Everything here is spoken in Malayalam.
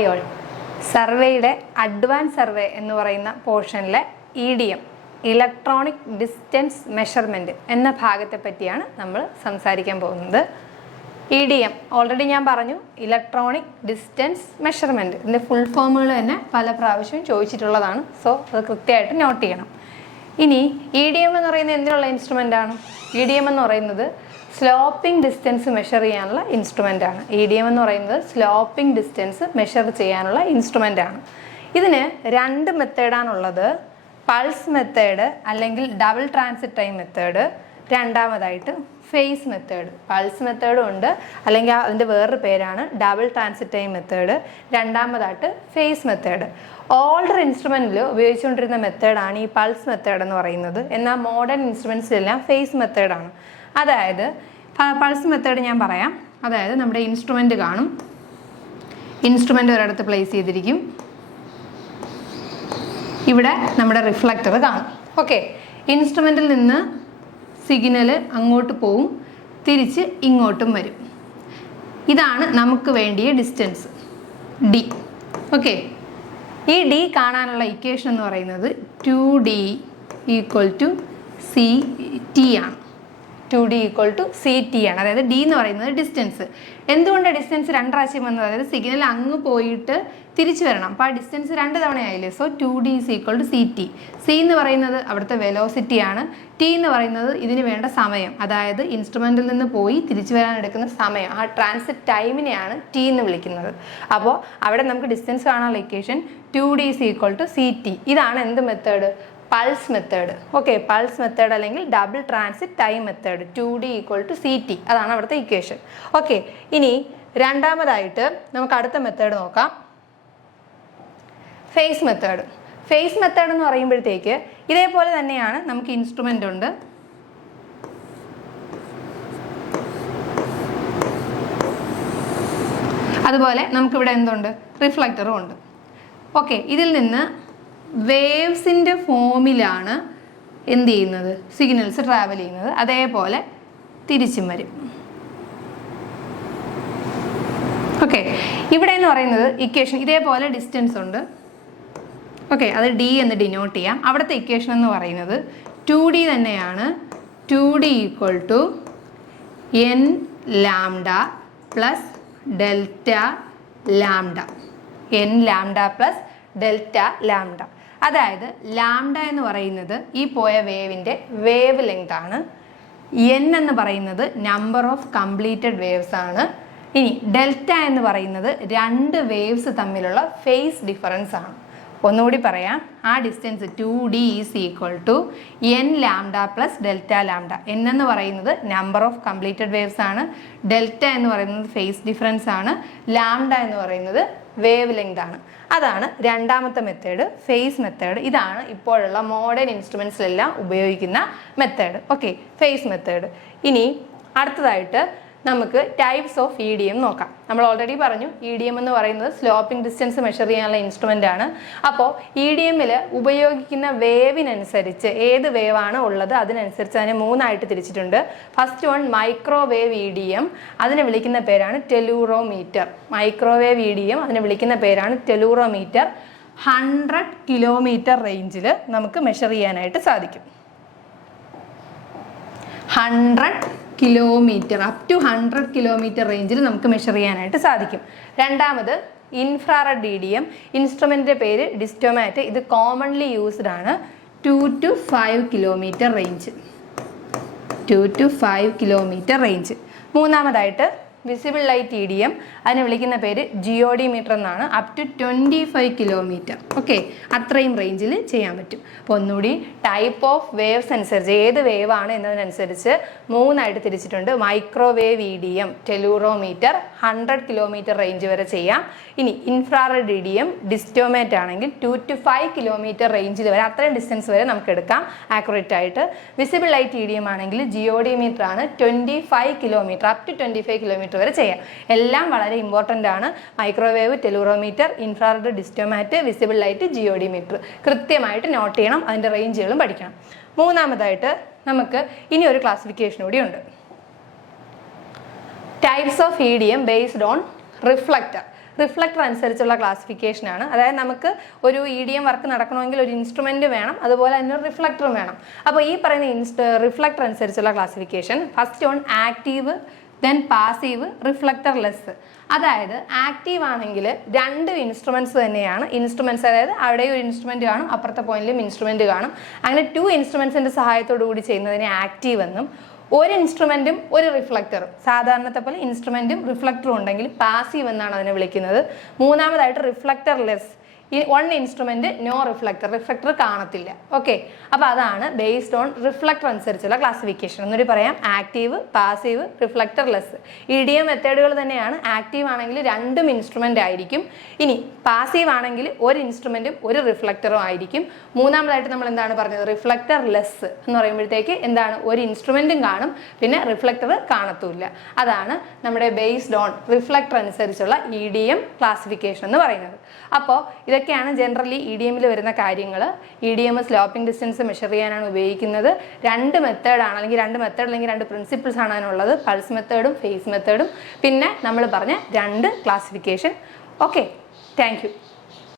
ഹായ് ഓൾ സർവേയുടെ അഡ്വാൻസ് സർവേ എന്ന് പറയുന്ന പോർഷനിലെ E D M electronic distance measurement എന്ന ഭാഗത്തെ പറ്റിയാണ് നമ്മൾ സംസാരിക്കാൻ പോകുന്നത്. ഇ ഡി എം ഓൾറെഡി ഞാൻ പറഞ്ഞു ഇലക്ട്രോണിക് ഡിസ്റ്റൻസ് മെഷർമെന്റ് ഇതിന്റെ ഫുൾ ഫോമുകൾ തന്നെ പല പ്രാവശ്യവും ചോദിച്ചിട്ടുള്ളതാണ്. സോ അത് കൃത്യമായിട്ട് നോട്ട് ചെയ്യണം. ഇനി ഇ ഡി എം എന്ന് പറയുന്നത് എന്തിനുള്ള ഇൻസ്ട്രുമെന്റ് ആണ്? ഇ ഡി എം എന്ന് പറയുന്നത് സ്ലോപ്പിംഗ് ഡിസ്റ്റൻസ് മെഷർ ചെയ്യാനുള്ള ഇൻസ്ട്രുമെന്റ് ആണ്. ഇ ഡി എം എന്ന് പറയുന്നത് സ്ലോപ്പിംഗ് ഡിസ്റ്റൻസ് മെഷർ ചെയ്യാനുള്ള ഇൻസ്ട്രുമെന്റ് ആണ്. ഇതിന് രണ്ട് മെത്തേഡാണുള്ളത് പൾസ് മെത്തേഡ് അല്ലെങ്കിൽ ഡബിൾ ട്രാൻസിറ്റ് ടൈം മെത്തേഡ് രണ്ടാമതായിട്ട് ഫേസ് മെത്തേഡ് പൾസ് മെത്തേഡും ഉണ്ട്. അല്ലെങ്കിൽ അതിന്റെ വേറൊരു പേരാണ് ഡബിൾ ട്രാൻസിറ്റ് ടൈം മെത്തേഡ് രണ്ടാമതായിട്ട് ഫേസ് മെത്തേഡ് ഓൾഡർ ഇൻസ്ട്രുമെന്റിൽ ഉപയോഗിച്ചുകൊണ്ടിരുന്ന മെത്തേഡാണ് ഈ പൾസ് മെത്തേഡ് എന്ന് പറയുന്നത്. എന്നാൽ മോഡേൺ ഇൻസ്ട്രുമെൻസിലെല്ലാം ഫേസ് മെത്തേഡാണ് അതായത് പൾസ് മെത്തേഡ് ഞാൻ പറയാം. അതായത് നമ്മുടെ ഇൻസ്ട്രുമെന്റ് കാണും. ഇൻസ്ട്രുമെന്റ് ഒരിടത്ത് പ്ലേസ് ചെയ്തിരിക്കും. ഇവിടെ നമ്മുടെ റിഫ്ലക്ടർ കാണും. ഓക്കെ ഇൻസ്ട്രുമെന്റിൽ നിന്ന് സിഗ്നൽ അങ്ങോട്ട് പോവും. തിരിച്ച് ഇങ്ങോട്ടും വരും. ഇതാണ് നമുക്ക് വേണ്ടിയ ഡിസ്റ്റൻസ് ഡി ഓക്കെ ഈ ഡി കാണാനുള്ള ഇക്വേഷൻ എന്ന് പറയുന്നത് two D equal to C T ആണ്. Two D equal to C T ആണ്. അതായത് ഡി എന്ന് പറയുന്നത് ഡിസ്റ്റൻസ് എന്തുകൊണ്ടാണ് ഡിസ്റ്റൻസ് രണ്ട് പ്രാവശ്യം വന്നത്? അതായത് സിഗ്നൽ അങ്ങ് പോയിട്ട് തിരിച്ചു വരണം. അപ്പോൾ ആ ഡിസ്റ്റൻസ് രണ്ട് തവണയായില്ലേ? So two D is equal to C T C എന്ന് പറയുന്നത് അവിടുത്തെ വെലോസിറ്റിയാണ് ടി എന്ന് പറയുന്നത് ഇതിന് വേണ്ട സമയം. അതായത് ഇൻസ്ട്രുമെന്റിൽ നിന്ന് പോയി തിരിച്ചു വരാൻ എടുക്കുന്ന സമയം. ആ ട്രാൻസിറ്റ് ടൈമിനെയാണ് ടി എന്ന് വിളിക്കുന്നത്. അപ്പോൾ അവിടെ നമുക്ക് ഡിസ്റ്റൻസ് കാണാനുള്ള equation two D is equal to C T ഇതാണ് എന്ത് method pulse method okay pulse method അല്ലെങ്കിൽ double transit time method two D equal to C T അതാണ് അവിടുത്തെ ഇക്വേഷൻ ഓക്കെ ഇനി രണ്ടാമതായിട്ട് നമുക്ക് അടുത്ത മെത്തേഡ് നോക്കാം. ഫേസ് മെത്തേഡ് ഫേസ് മെത്തേഡ് എന്ന് പറയുമ്പോഴത്തേക്ക് ഇതേപോലെ തന്നെയാണ് നമുക്ക് ഇൻസ്ട്രുമെന്റ് ഉണ്ട്. അതുപോലെ നമുക്കിവിടെ എന്തുണ്ട്? റിഫ്ലക്ടറും ഉണ്ട്. ഓക്കെ ഇതിൽ നിന്ന് വേവ്സിന്റെ ഫോമിലാണ് എന്ത് ചെയ്യുന്നത്? സിഗ്നൽസ് ട്രാവൽ ചെയ്യുന്നത്. അതേപോലെ തിരിച്ചും വരും. ഓക്കെ ഇവിടെ എന്ന് പറയുന്നത് ഇക്വേഷൻ ഇതേപോലെ ഡിസ്റ്റൻസ് ഉണ്ട്. ഓക്കെ അത് ഡി എന്ന് ഡിനോട്ട് ചെയ്യാം. അവിടുത്തെ ഇക്വേഷൻ എന്ന് പറയുന്നത് ടു ഡി തന്നെയാണ്. Two D equal to N lambda plus delta lambda N lambda plus delta lambda അതായത് ലാംഡ എന്ന് പറയുന്നത് ഈ പോയ വേവിന്റെ വേവ് ലെങ്ത് ആണ്. എൻ എന്ന് പറയുന്നത് നമ്പർ ഓഫ് കംപ്ലീറ്റഡ് വേവ്സ് ആണ്. ഇനി ഡെൽറ്റ എന്ന് പറയുന്നത് രണ്ട് വേവ്സ് തമ്മിലുള്ള ഫേസ് ഡിഫറൻസ് ആണ്. ഒന്നുകൂടി പറയാം. ആ distance two D is equal to N lambda plus delta lambda N എന്ന് പറയുന്നത് നമ്പർ ഓഫ് കംപ്ലീറ്റഡ് വേവ്സ് ആണ്. ഡെൽറ്റ എന്ന് പറയുന്നത് ഫേസ് ഡിഫറൻസ് ആണ്. ലാംഡ എന്ന് പറയുന്നത് വേവ് ലെങ്ത് ആണ്. അതാണ് രണ്ടാമത്തെ മെത്തേഡ് ഫേസ് മെത്തേഡ് ഇതാണ് ഇപ്പോഴുള്ള മോഡേൺ ഇൻസ്ട്രുമെൻസിലെല്ലാം ഉപയോഗിക്കുന്ന മെത്തേഡ് ഓക്കെ ഫേസ് മെത്തേഡ് ഇനി അടുത്തതായിട്ട് നമുക്ക് types of E D M നോക്കാം. നമ്മൾ ഓൾറെഡി പറഞ്ഞു ഇ ഡി എം എന്ന് പറയുന്നത് സ്ലോപ്പിംഗ് ഡിസ്റ്റൻസ് മെഷർ ചെയ്യാനുള്ള ഇൻസ്ട്രുമെന്റ് ആണ്. അപ്പോൾ ഇ ഡി എമ്മിൽ ഉപയോഗിക്കുന്ന വേവിനനുസരിച്ച് ഏത് വേവാണ് ഉള്ളത് അതിനനുസരിച്ച് അതിനെ മൂന്നായിട്ട് തിരിച്ചിട്ടുണ്ട്. First one microwave E D M അതിനെ വിളിക്കുന്ന പേരാണ് tellurometer microwave E D M അതിനെ വിളിക്കുന്ന പേരാണ് ടെലൂറോമീറ്റർ ഹൺഡ്രഡ് കിലോമീറ്റർ റേഞ്ചിൽ നമുക്ക് മെഷർ ചെയ്യാനായിട്ട് സാധിക്കും. Hundred kilometre up to hundred kilometre റേഞ്ചിൽ നമുക്ക് മെഷർ ചെയ്യാനായിട്ട് സാധിക്കും. രണ്ടാമത് ഇൻഫ്രാറെഡ് ഡി ഡി എം ഇൻസ്ട്രുമെന്റിന്റെ പേര് ഡിസ്റ്റോമാറ്റ് ഇത് കോമൺലി യൂസ്ഡ് ആണ്. Two to five kilometre range two to five kilometre range മൂന്നാമതായിട്ട് visible light E D M അതിനെ വിളിക്കുന്ന പേര് ജിയോഡി മീറ്റർ എന്നാണ്. Up to twenty five kilometre okay അത്രയും റേഞ്ചിൽ ചെയ്യാൻ പറ്റും. അപ്പോൾ ഒന്നുകൂടി ടൈപ്പ് ഓഫ് വേവ്സ് അനുസരിച്ച് ഏത് വേവ് ആണ് എന്നതിനനുസരിച്ച് മൂന്നായിട്ട് തിരിച്ചിട്ടുണ്ട്. Microwave E D M tellurometer hundred kilometre range വരെ ചെയ്യാം. ഇനി infrared E D M distomat ആണെങ്കിൽ ടു ടു ഫൈവ് കിലോമീറ്റർ റേഞ്ചിൽ വരെ അത്രയും ഡിസ്റ്റൻസ് വരെ നമുക്ക് എടുക്കാം. ആക്യുറേറ്റ് ആയിട്ട്. Visible light E D M ആണെങ്കിൽ ജിയോഡിമീറ്റർ ആണ് twenty five kilometre up to twenty five kilometre വരെ ചെയ്യാം. എല്ലാം വളരെ ഇമ്പോർട്ടന്റ് ആണ്. Microwave tellurometer infrared distomat visible light geodimeter കൃത്യമായിട്ട് നോട്ട് ചെയ്യണം അതിന്റെ റേഞ്ചുകളും പഠിക്കണം. മൂന്നാമതായിട്ട് നമുക്ക് ഇനി ഒരു ക്ലാസിഫിക്കേഷൻ കൂടി ഉണ്ട്. Types of E D M based on reflector reflector അനുസരിച്ചുള്ള ക്ലാസിഫിക്കേഷനാണ് അതായത് നമുക്ക് ഒരു ഇ ഡി എം വർക്ക് നടക്കണമെങ്കിൽ ഒരു ഇൻസ്ട്രുമെന്റ് വേണം അതുപോലെ തന്നെ ഒരു റിഫ്ലക്ടറും വേണം. അപ്പോൾ ഈ പറയുന്ന ഇൻസ്റ്റ് റിഫ്ലക്ടർ അനുസരിച്ചുള്ള classification first on active then passive reflectorless അതായത് ആക്റ്റീവ് ആണെങ്കിൽ രണ്ട് ഇൻസ്ട്രുമെന്റ്സ് തന്നെയാണ്. ഇൻസ്ട്രുമെന്റ്സ് അതായത് അവിടെ ഒരു ഇൻസ്ട്രുമെന്റ് കാണും അപ്പുറത്തെ പോയിന്റിലും ഇൻസ്ട്രുമെന്റ് കാണും. അങ്ങനെ ടു ഇൻസ്ട്രുമെന്റ്സിന്റെ സഹായത്തോടു കൂടി ചെയ്യുന്നതിനെ ആക്റ്റീവ് എന്നും ഒരു ഇൻസ്ട്രുമെന്റും ഒരു റിഫ്ലക്ടറും സാധാരണത്തെ പോലെ ഇൻസ്ട്രുമെന്റും റിഫ്ലക്ടറും ഉണ്ടെങ്കിൽ പാസീവ് എന്നാണ് അതിനെ വിളിക്കുന്നത്. മൂന്നാമതായിട്ട് reflectorless one instrument no reflector reflector കാണത്തില്ല. ഓക്കെ അപ്പോൾ അതാണ് ബേസ്ഡ് ഓൺ റിഫ്ലക്ടർ അനുസരിച്ചുള്ള ക്ലാസിഫിക്കേഷൻ എന്നൊരു പറയാം. Active passive reflectorless E D M മെത്തേഡുകൾ തന്നെയാണ്. ആക്റ്റീവ് ആണെങ്കിൽ രണ്ടും ഇൻസ്ട്രുമെന്റ് ആയിരിക്കും. ഇനി പാസീവ് ആണെങ്കിൽ ഒരു ഇൻസ്ട്രുമെന്റും ഒരു റിഫ്ലക്ടറും ആയിരിക്കും. മൂന്നാമതായിട്ട് നമ്മൾ എന്താണ് പറഞ്ഞത്? റിഫ്ലക്ടർ ലെസ് എന്ന് പറയുമ്പോഴത്തേക്ക് എന്താണ്? ഒരു ഇൻസ്ട്രുമെന്റും കാണും. പിന്നെ റിഫ്ലക്ടർ കാണത്തുമില്ല അതാണ് നമ്മുടെ ബേസ്ഡ് ഓൺ റിഫ്ലക്ടർ അനുസരിച്ചുള്ള ഇ ഡി എം ക്ലാസിഫിക്കേഷൻ എന്ന് പറയുന്നത്. അപ്പോൾ ഇതൊക്കെയാണ് ജനറലി ഇ ഡി എമ്മിൽ വരുന്ന കാര്യങ്ങൾ E D M sloping distance measure ചെയ്യാനാണ് ഉപയോഗിക്കുന്നത്. രണ്ട് മെത്തേഡാണ് അല്ലെങ്കിൽ രണ്ട് മെത്തേഡ് അല്ലെങ്കിൽ രണ്ട് പ്രിൻസിപ്പിൾസ് ആണ് അതിനുള്ളത് പൾസ് മെത്തേഡും ഫേസ് മെത്തേഡും പിന്നെ നമ്മൾ പറഞ്ഞ രണ്ട് ക്ലാസിഫിക്കേഷൻ ഓക്കെ താങ്ക്